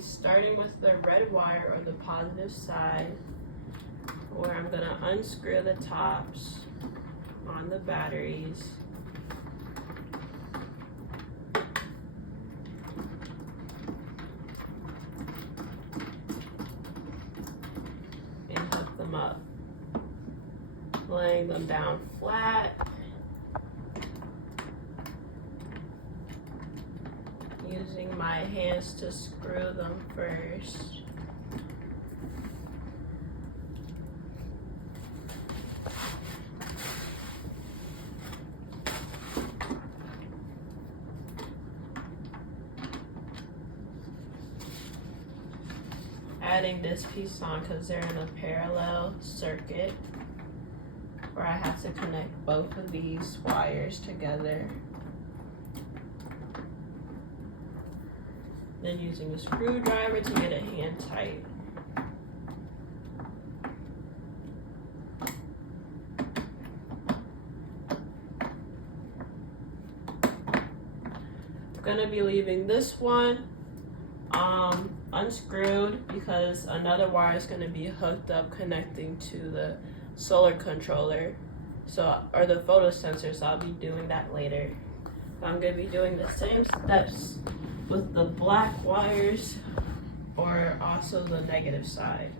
be starting with the red wire or the positive side, where I'm gonna unscrew the tops on the batteries. And hook them up, laying them down flat. Using my hands to screw them first. Adding this piece on because they're in a parallel circuit where I have to connect both of these wires together. Then using a screwdriver to get it hand tight. I'm gonna be leaving this one unscrewed because another wire is gonna be hooked up connecting to the solar controller, or the photo sensor, so I'll be doing that later. I'm gonna be doing the same steps with the black wires, or also the negative side.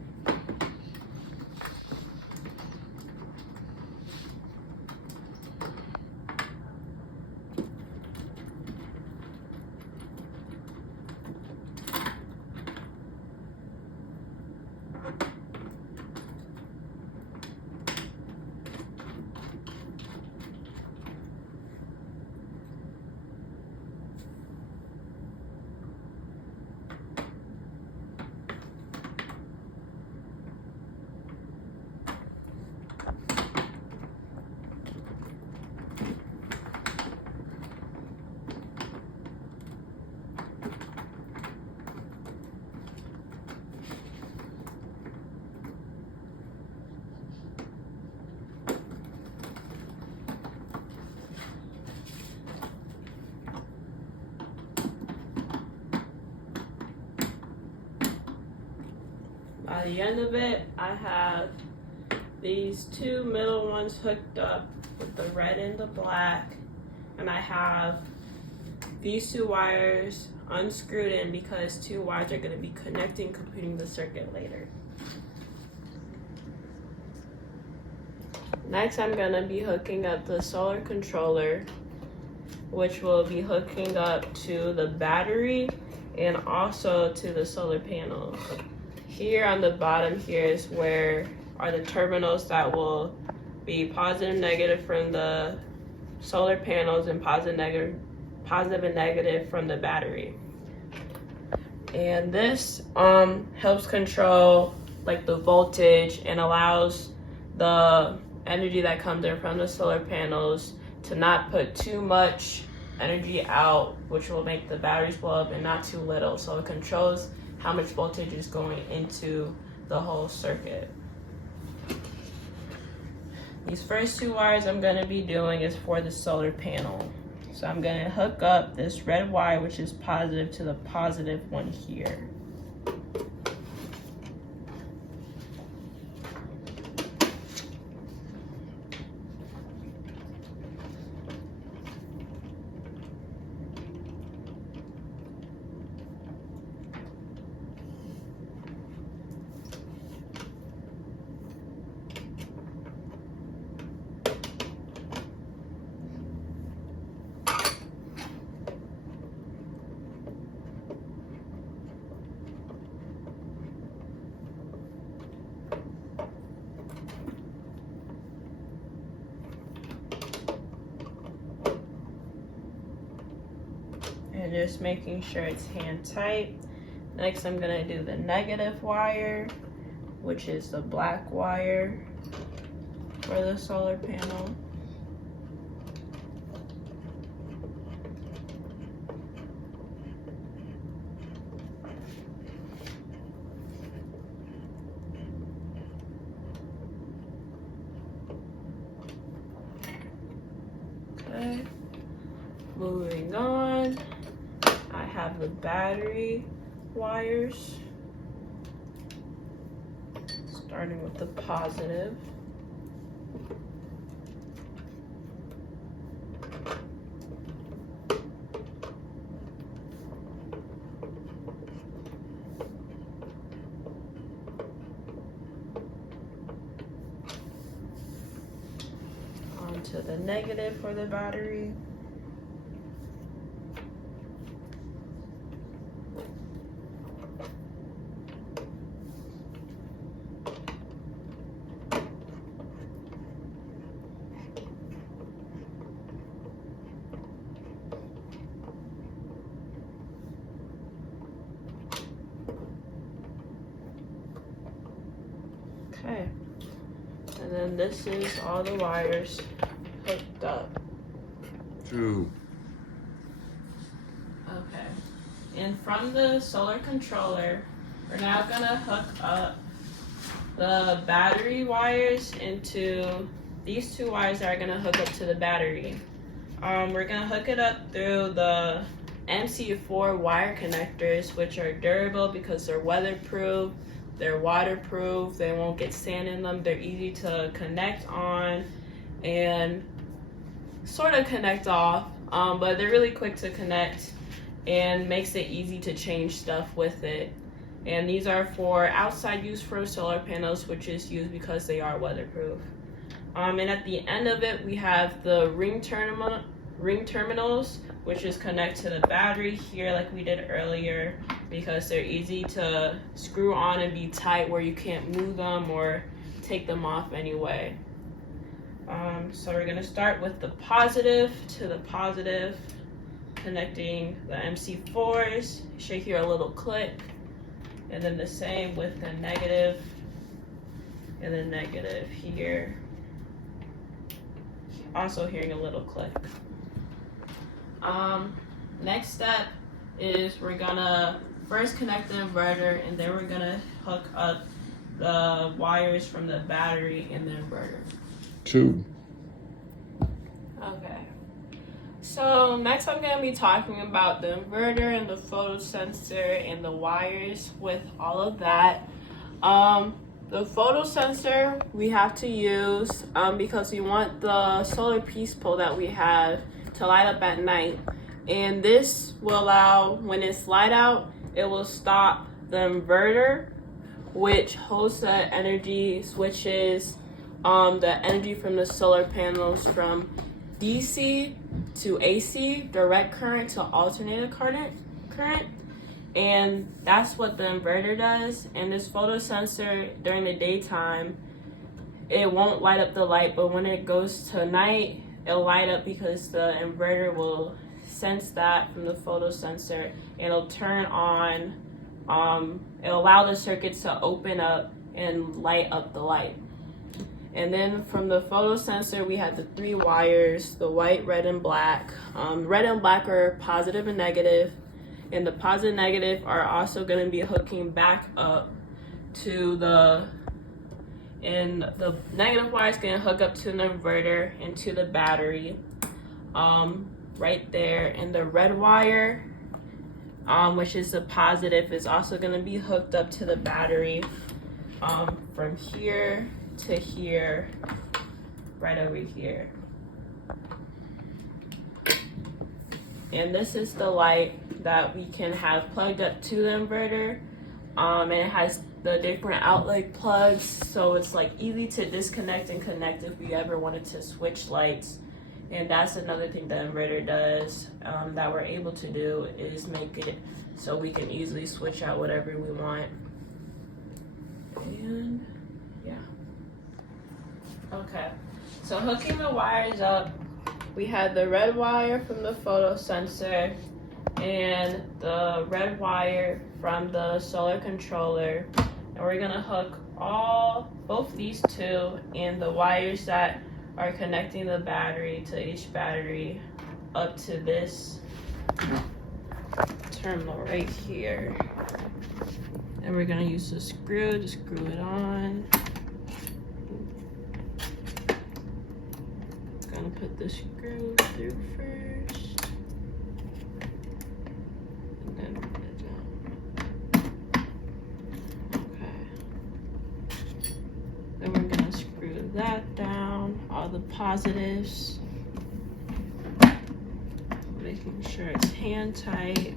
By the end of it, I have these two middle ones hooked up with the red and the black, and I have these two wires unscrewed in because two wires are going to be connecting, completing the circuit later. Next, I'm going to be hooking up the solar controller, which will be hooking up to the battery and also to the solar panels. Here on the bottom here is where are the terminals that will be positive and negative from the solar panels and positive and negative from the battery. And this helps control like the voltage and allows the energy that comes in from the solar panels to not put too much energy out, which will make the batteries blow up, and not too little. So it controls how much voltage is going into the whole circuit. These first two wires I'm going to be doing is for the solar panel. So I'm going to hook up this red wire, which is positive, to the positive one here. And just making sure it's hand tight. Next, I'm gonna do the negative wire, which is the black wire for the solar panel. Okay, moving on. I have the battery, wires, starting with the positive. To the negative for the battery. Okay, and then this is all the wires hooked up. True. Okay, and from the solar controller, we're now gonna hook up the battery wires into these two wires that are gonna hook up to the battery. We're gonna hook it up through the MC4 wire connectors, which are durable because they're weatherproof, they're waterproof, they won't get sand in them, they're easy to connect on and sort of connect off, but they're really quick to connect and makes it easy to change stuff with it. And these are for outside use for solar panels, which is used because they are weatherproof. And at the end of it, we have the ring terminals, which is connect to the battery here like we did earlier, because they're easy to screw on and be tight where you can't move them or take them off anyway. So we're gonna start with the positive to the positive, connecting the MC4s. You should hear a little click. And then the same with the negative and the negative here. Also hearing a little click. Next step is we're gonna first connect the inverter, and then we're gonna hook up the wires from the battery and the inverter. Two. Okay. So next I'm going to be talking about the inverter and the photosensor and the wires with all of that. The photosensor we have to use because we want the solar piece pole that we have to light up at night. And this will allow, when it's light out, it will stop the inverter, which holds the energy, switches the energy from the solar panels from DC to AC, direct current to alternating current, and that's what the inverter does. And this photosensor during the daytime, it won't light up the light, but when it goes to night, it'll light up because the inverter will sense that from the photosensor, and it'll turn on, it'll allow the circuits to open up and light up the light. And then from the photosensor, we have the three wires, the white, red, and black. Red and black are positive and negative, and the positive and negative are also going to be hooking back up to and the negative wire is going to hook up to the inverter and to the battery right there. And the red wire, which is the positive, is also going to be hooked up to the battery from here to here, right over here. And this is the light that we can have plugged up to the inverter, and it has the different outlet plugs, so it's like easy to disconnect and connect if we ever wanted to switch lights. And that's another thing the inverter does that we're able to do, is make it so we can easily switch out whatever we want. And yeah. Okay, so hooking the wires up, we had the red wire from the photosensor and the red wire from the solar controller, and we're gonna hook both these two and the wires that are connecting the battery to each battery up to this terminal right here. And we're gonna use the screw to screw it on. Gonna put the screw through first, and then put it down. that down, all the positives. Making sure it's hand tight.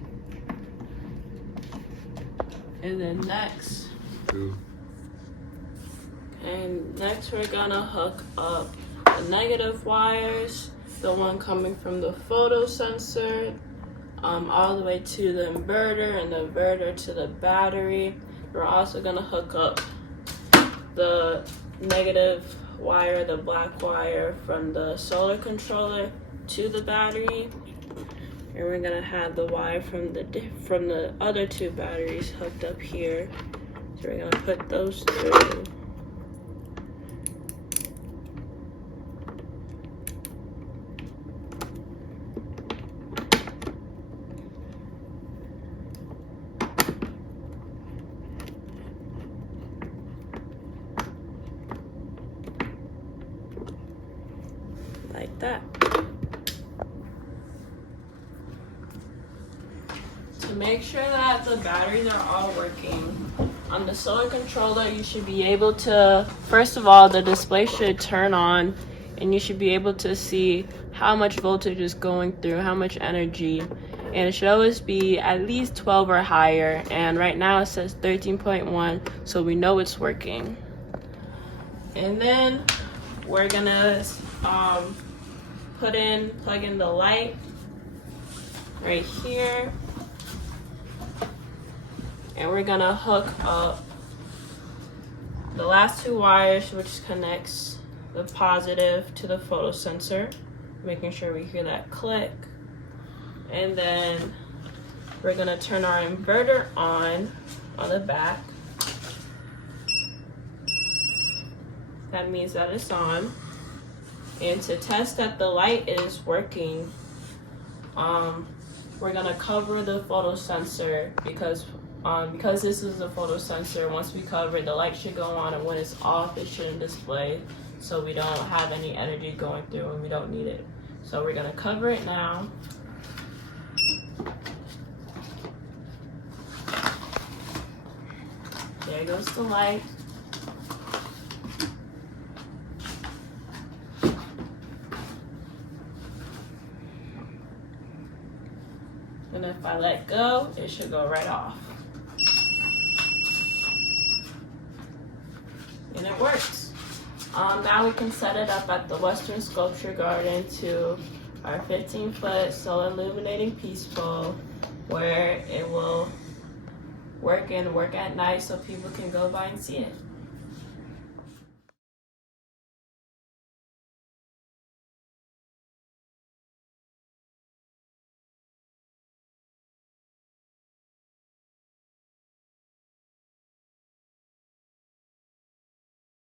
And then next. 2. And next we're gonna hook up the negative wires, the one coming from the photo sensor, all the way to the inverter, and the inverter to the battery. We're also gonna hook up the negative wire, the black wire from the solar controller to the battery. And we're gonna have the wire from the other 2 batteries hooked up here. So we're gonna put those through. Like that. To make sure that the batteries are all working, on the solar controller you should be able to, first of all, the display should turn on and you should be able to see how much voltage is going through, how much energy, and it should always be at least 12 or higher, and right now it says 13.1, so we know it's working. And then we're gonna plug in the light right here, and we're gonna hook up the last 2 wires, which connects the positive to the photo sensor, making sure we hear that click. And then we're gonna turn our inverter on the back. That means that it's on. And to test that the light is working, we're gonna cover the photo sensor because this is a photo sensor. Once we cover it, the light should go on, and when it's off, it shouldn't display, so we don't have any energy going through and we don't need it. So we're gonna cover it now. There goes the light. And if I let go, it should go right off. And it works. Now we can set it up at the Western Sculpture Garden to our 15-foot solar illuminating piece pole, where it will work at night so people can go by and see it.